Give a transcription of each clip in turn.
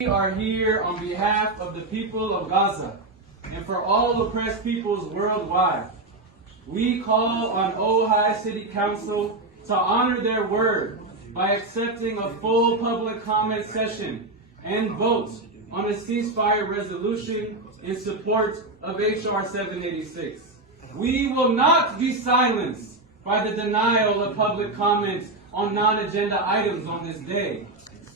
We are here on behalf of the people of Gaza and for all oppressed peoples worldwide. We call on Ojai City Council to honor their word by accepting a full public comment session and vote on a ceasefire resolution in support of H.R. 786. We will not be silenced by the denial of public comment on non-agenda items on this day.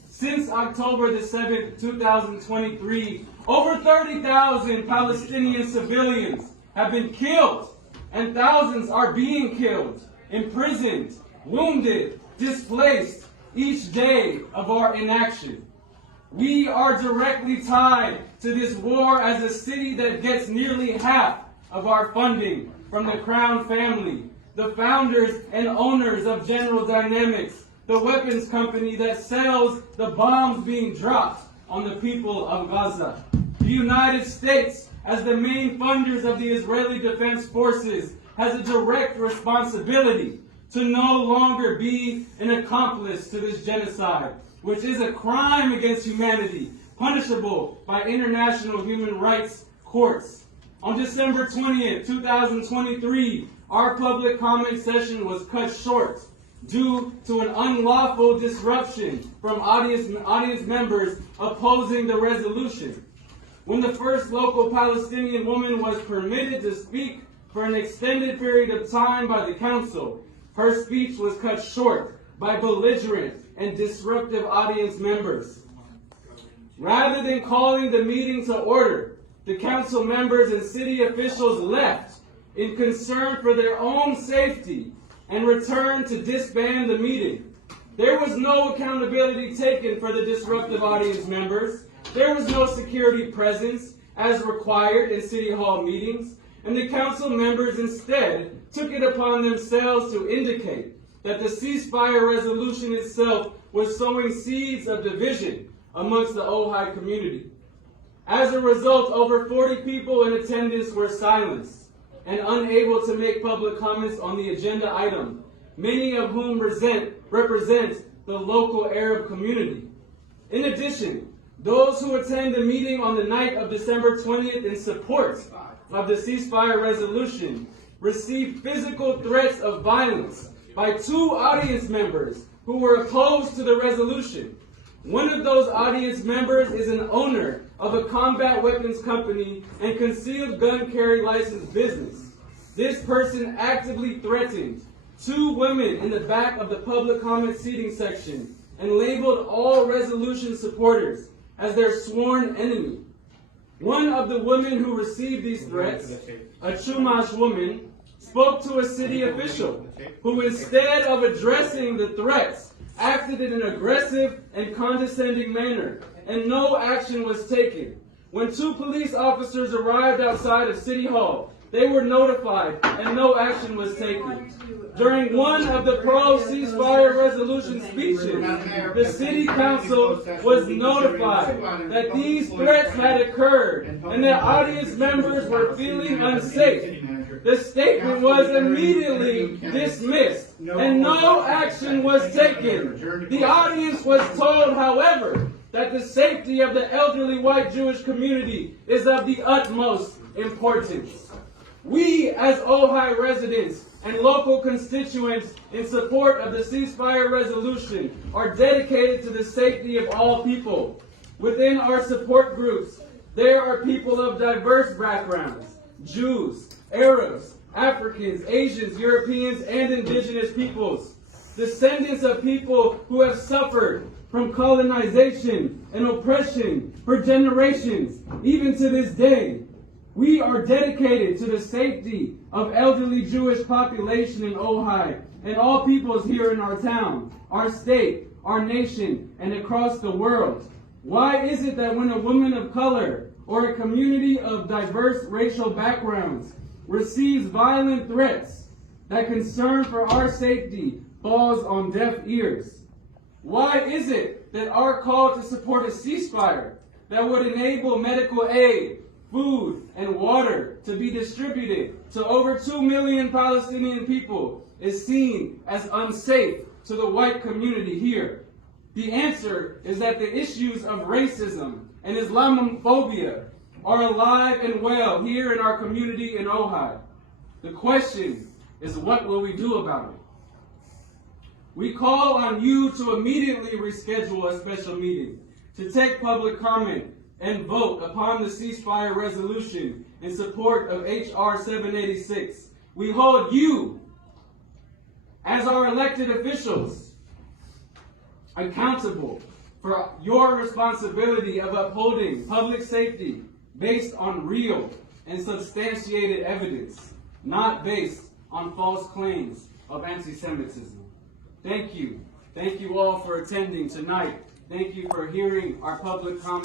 Since October the 7th, 2023, over 30,000 Palestinian civilians have been killed, and thousands are being killed, imprisoned, wounded, displaced each day of our inaction. We are directly tied to this war as a city that gets nearly half of our funding from the Crown family, the founders and owners of General Dynamics, the weapons company that sells the bombs being dropped on the people of Gaza. The United States, as the main funders of the Israeli Defense Forces, has a direct responsibility to no longer be an accomplice to this genocide, which is a crime against humanity, punishable by international human rights courts. On December 20th, 2023, our public comment session was cut short due to an unlawful disruption from audience members opposing the resolution. When the first local Palestinian woman was permitted to speak for an extended period of time by the council, her speech was cut short by belligerent and disruptive audience members. Rather than calling the meeting to order, the council members and city officials left in concern for their own safety and returned to disband the meeting. There was no accountability taken for the disruptive audience members. There was no security presence as required in City Hall meetings, and the council members instead took it upon themselves to indicate that the ceasefire resolution itself was sowing seeds of division amongst the Ojai community. As a result, over 40 people in attendance were silenced and unable to make public comments on the agenda item, many of whom represent the local Arab community. In addition, those who attend the meeting on the night of December 20th in support of the ceasefire resolution received physical threats of violence by 2 audience members who were opposed to the resolution. One of those audience members is an owner of a combat weapons company and concealed gun carry license business. This person actively threatened 2 women in the back of the public comment seating section and labeled all resolution supporters as their sworn enemy. One of the women who received these threats, a Chumash woman, spoke to a city official who, instead of addressing the threats, acted in an aggressive and condescending manner, and no action was taken. When 2 police officers arrived outside of City Hall, they were notified and no action was taken. During one of the pro-ceasefire resolution speeches, the city council was notified that these threats had occurred and that audience members were feeling unsafe. The statement was immediately dismissed and no action was taken. The audience was told, however, that the safety of the elderly white Jewish community is of the utmost importance. We, as Ojai residents and local constituents in support of the ceasefire resolution, are dedicated to the safety of all people. Within our support groups, there are people of diverse backgrounds: Jews, Arabs, Africans, Asians, Europeans, and indigenous peoples. Descendants of people who have suffered from colonization and oppression for generations, even to this day. We are dedicated to the safety of elderly Jewish population in Ojai and all peoples here in our town, our state, our nation, and across the world. Why is it that when a woman of color or a community of diverse racial backgrounds receives violent threats, that concern for our safety falls on deaf ears? Why is it that our call to support a ceasefire that would enable medical aid, food, and water to be distributed to over 2 million Palestinian people is seen as unsafe to the white community here? The answer is that the issues of racism and Islamophobia are alive and well here in our community in Ojai. The question is, what will we do about it? We call on you to immediately reschedule a special meeting, to take public comment and vote upon the ceasefire resolution in support of H.R. 786. We hold you, as our elected officials, accountable for your responsibility of upholding public safety based on real and substantiated evidence, not based on false claims of anti-Semitism. Thank you. Thank you all for attending tonight. Thank you for hearing our public comment.